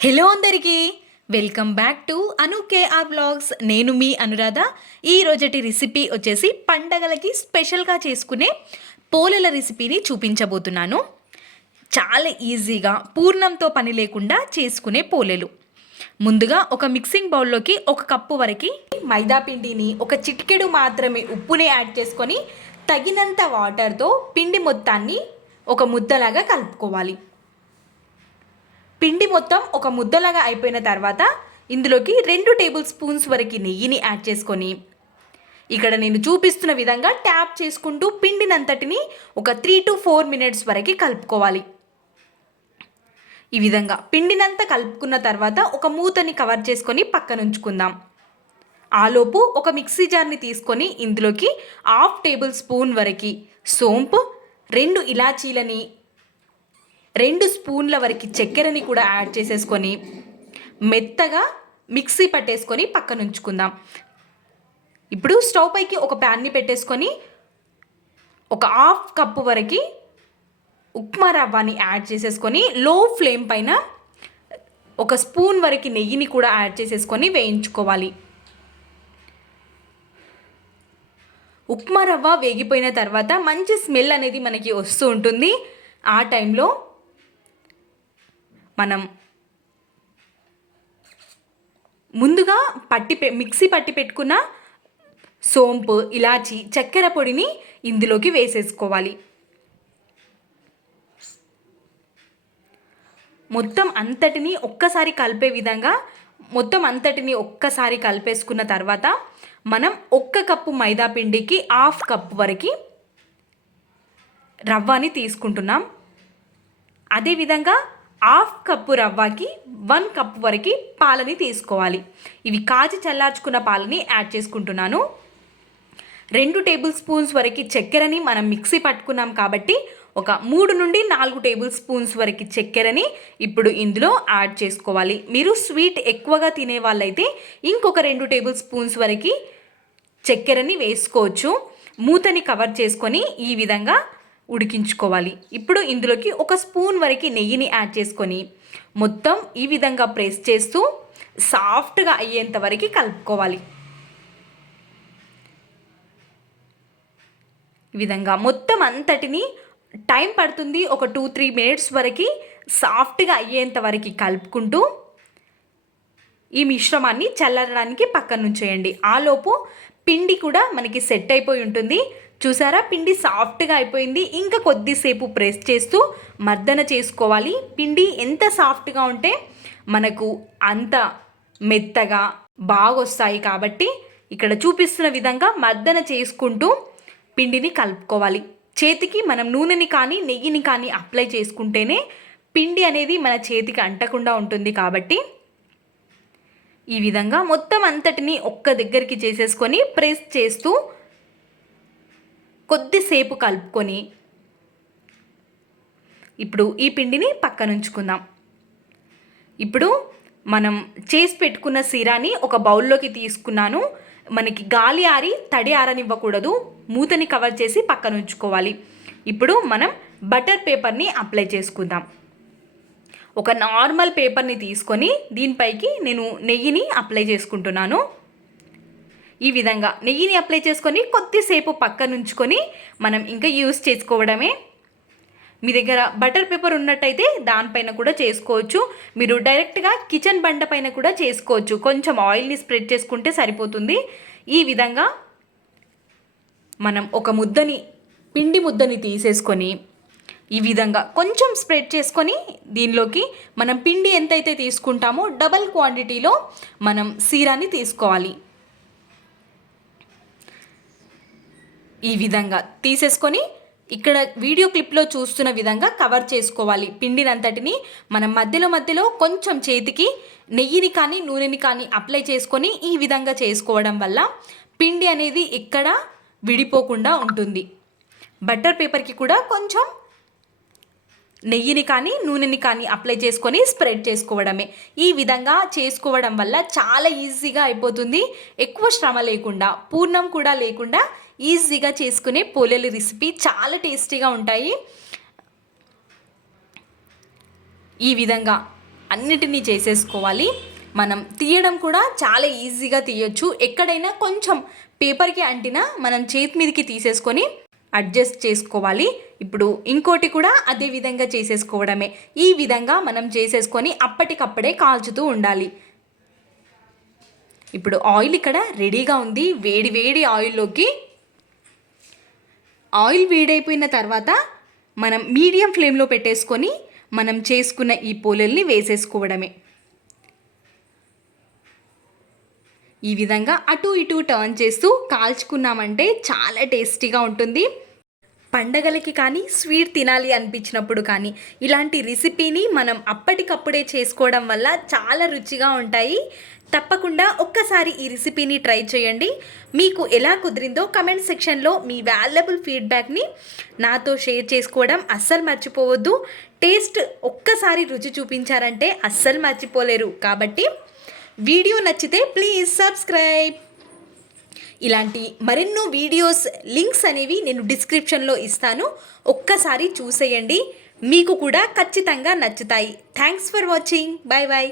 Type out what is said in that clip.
Hello అందరికీ welcome back to Anu KR blogs. నేను మీ అనురాధ. ఈ రోజటి రెసిపీ వచ్చేసి పండగలకి స్పెషల్గా చేసుకునే పోలేల రెసిపీని చూపించబోతున్నాను. చాలా ఈజీగా పూర్ణంతో పని లేకుండా చేసుకునే పోలేలు. ముందుగా ఒక మిక్సింగ్ బౌల్లోకి 1 కప్పు వరకు మైదా పిండిని, ఒక చిటికెడు మాత్రమే ఉప్పుని యాడ్ చేసుకొని తగినంత వాటర్తో పిండి మొత్తాన్ని ఒక ముద్దలాగా కలుపుకోవాలి. పిండి మొత్తం ఒక ముద్దలాగా అయిపోయిన తర్వాత ఇందులోకి 2 టేబుల్ స్పూన్స్ వరకు నెయ్యిని యాడ్ చేసుకొని ఇక్కడ నేను చూపిస్తున్న విధంగా ట్యాప్ చేసుకుంటూ పిండినంతటిని ఒక 3 to 4 మినిట్స్ వరకు కలుపుకోవాలి. ఈ విధంగా పిండినంతా కలుపుకున్న తర్వాత ఒక మూతని కవర్ చేసుకొని పక్కన ఉంచుకుందాం. ఆలోపు ఒక మిక్సీ జార్ని తీసుకొని ఇందులోకి 1/2 టేబుల్ స్పూన్ వరకు సోంపు, 2 ఇలాచీలని, 2 స్పూన్ల వరకు చక్కెరని కూడా యాడ్ చేసేసుకొని మెత్తగా మిక్సీ పట్టేసుకొని పక్కన ఉంచుకుందాం. ఇప్పుడు స్టవ్ పైకి ఒక ప్యాన్ని పెట్టేసుకొని ఒక 1/2 కప్పు వరకు ఉప్మా రవ్వని యాడ్ చేసేసుకొని లో ఫ్లేమ్ పైన 1 స్పూన్ వరకు నెయ్యిని కూడా యాడ్ చేసేసుకొని వేయించుకోవాలి. ఉప్మా రవ్వ వేగిపోయిన తర్వాత మంచి స్మెల్ అనేది మనకి వస్తూ ఉంటుంది. ఆ టైంలో మనం ముందుగా మిక్సీ పట్టి పెట్టుకున్న సోంపు, ఇలాచి, చక్కెర పొడిని ఇందులోకి వేసేసుకోవాలి. మొత్తం అంతటిని ఒక్కసారి కలిపే విధంగా ఒక్కసారి కలిపేసుకున్న తర్వాత మనం 1 కప్పు మైదా పిండికి 1/2 కప్పు వరకు రవ్వని తీసుకుంటున్నాం. అదేవిధంగా 1/2 కప్పు రవ్వకి 1 కప్పు వరకు పాలని తీసుకోవాలి. ఇవి కాచి చల్లార్చుకున్న పాలని యాడ్ చేసుకుంటున్నాను. 2 టేబుల్ స్పూన్స్ వరకు చక్కెరని మనం మిక్సీ పట్టుకున్నాం కాబట్టి ఒక 3 నుండి 4 టేబుల్ స్పూన్స్ వరకు చక్కెరని ఇప్పుడు ఇందులో యాడ్ చేసుకోవాలి. మీరు స్వీట్ ఎక్కువగా తినే వాళ్ళైతే ఇంకొక 2 టేబుల్ స్పూన్స్ వరకు చక్కెరని వేసుకోవచ్చు. మూతని కవర్ చేసుకొని ఈ విధంగా ఉడికించుకోవాలి. ఇప్పుడు ఇందులోకి 1 స్పూన్ వరకు నెయ్యిని యాడ్ చేసుకొని మొత్తం ఈ విధంగా ప్రెస్ చేస్తూ సాఫ్ట్గా అయ్యేంత వరకు కలుపుకోవాలి. ఈ విధంగా మొత్తం అంతటిని టైం పడుతుంది. ఒక 2-3 మినిట్స్ వరకు సాఫ్ట్గా అయ్యేంత వరకు కలుపుకుంటూ ఈ మిశ్రమాన్ని చల్లడానికి పక్కన ఉంచేయండి. ఆలోపు పిండి కూడా మనకి సెట్ అయిపోయి ఉంటుంది. చూసారా, పిండి సాఫ్ట్గా అయిపోయింది. ఇంకా కొద్దిసేపు ప్రెస్ చేస్తూ మర్దన చేసుకోవాలి. పిండి ఎంత సాఫ్ట్గా ఉంటే మనకు అంత మెత్తగా బాగొస్తాయి. కాబట్టి ఇక్కడ చూపిస్తున్న విధంగా మర్దన చేసుకుంటూ పిండిని కలుపుకోవాలి. చేతికి మనం నూనెని కానీ నెయ్యిని కానీ అప్లై చేసుకుంటేనే పిండి అనేది మన చేతికి అంటకుండా ఉంటుంది. కాబట్టి ఈ విధంగా మొత్తం అంతటిని ఒక్క దగ్గరికి చేసేసుకొని ప్రెస్ చేస్తూ కొద్దిసేపు కలుపుకొని ఇప్పుడు ఈ పిండిని పక్కన ఉంచుకుందాం. ఇప్పుడు మనం చేసి పెట్టుకున్న సిరాని ఒక బౌల్లోకి తీసుకున్నాను. మనకి గాలి ఆరి తడి ఆరనివ్వకూడదు. మూతని కవర్ చేసి పక్కన ఉంచుకోవాలి. ఇప్పుడు మనం బటర్ పేపర్ని అప్లై చేసుకుందాం. ఒక నార్మల్ పేపర్ని తీసుకొని దీనిపైకి నేను నెయ్యిని అప్లై చేసుకుంటున్నాను. ఈ విధంగా నెయ్యిని అప్లై చేసుకొని కొద్దిసేపు పక్కన ఉంచుకొని మనం ఇంకా యూస్ చేసుకోవడమే. మీ దగ్గర బటర్ పేపర్ ఉన్నట్టయితే దానిపైన కూడా చేసుకోవచ్చు. మీరు డైరెక్ట్గా కిచెన్ బండ పైన కూడా చేసుకోవచ్చు. కొంచెం ఆయిల్ని స్ప్రెడ్ చేసుకుంటే సరిపోతుంది. ఈ విధంగా మనం ఒక పిండి ముద్దని తీసేసుకొని ఈ విధంగా కొంచెం స్ప్రెడ్ చేసుకొని దీనిలోకి మనం పిండి ఎంతైతే తీసుకుంటామో డబల్ క్వాంటిటీలో మనం సీరాని తీసుకోవాలి. ఈ విధంగా తీసేసుకొని ఇక్కడ వీడియో క్లిప్లో చూస్తున్న విధంగా కవర్ చేసుకోవాలి. పిండినంతటిని మనం మధ్యలో కొంచెం చేతికి నెయ్యిని కానీ నూనెని కానీ అప్లై చేసుకొని ఈ విధంగా చేసుకోవడం వల్ల పిండి అనేది ఎక్కడ విడిపోకుండా ఉంటుంది. బటర్ పేపర్కి కూడా కొంచెం నెయ్యిని కానీ నూనెని కానీ అప్లై చేసుకొని స్ప్రెడ్ చేసుకోవడమే. ఈ విధంగా చేసుకోవడం వల్ల చాలా ఈజీగా అయిపోతుంది. ఎక్కువ శ్రమ లేకుండా, పూర్ణం కూడా లేకుండా ఈజీగా చేసుకునే పోలేల రెసిపీ చాలా టేస్టీగా ఉంటాయి. ఈ విధంగా అన్నిటినీ చేసేసుకోవాలి. మనం తీయడం కూడా చాలా ఈజీగా తీయొచ్చు. ఎక్కడైనా కొంచెం పేపర్కి అంటినా మనం చేతి మీదకి తీసేసుకొని అడ్జస్ట్ చేసుకోవాలి. ఇప్పుడు ఇంకోటి కూడా అదే విధంగా చేసేసుకోవడమే. ఈ విధంగా మనం చేసేసుకొని అప్పటికప్పుడే కాల్చుతూ ఉండాలి. ఇప్పుడు ఆయిల్ ఇక్కడ రెడీగా ఉంది. వేడి వేడి ఆయిల్ వేడైపోయిన తర్వాత మనం మీడియం ఫ్లేమ్లో పెట్టేసుకొని మనం చేసుకున్న ఈ పోలల్ని వేసేసుకోవడమే. ఈ విధంగా అటు ఇటు టర్న్ చేస్తూ కాల్చుకున్నామంటే చాలా టేస్టీగా ఉంటుంది. పండగలకి కానీ స్వీట్ తినాలి అనిపించినప్పుడు కానీ ఇలాంటి రెసిపీని మనం అప్పటికప్పుడే చేసుకోవడం వల్ల చాలా రుచిగా ఉంటాయి. తప్పకుండా ఒక్కసారి ఈ రెసిపీని ట్రై చేయండి. మీకు ఎలా కుదిరిందో కమెంట్ సెక్షన్లో మీ వాల్యుబుల్ ఫీడ్బ్యాక్ని నాతో షేర్ చేసుకోవడం అస్సలు మర్చిపోవద్దు. టేస్ట్ ఒక్కసారి రుచి చూపించారంటే అస్సలు మర్చిపోలేరు. కాబట్టి వీడియో నచ్చితే ప్లీజ్ సబ్స్క్రైబ్. ఇలాంటి మరెన్నో వీడియోస్ లింక్స్ అనేవి నేను డిస్క్రిప్షన్లో ఇస్తాను. ఒక్కసారి చూసేయండి, మీకు కూడా ఖచ్చితంగా నచ్చుతాయి. Thanks for watching. Bye bye.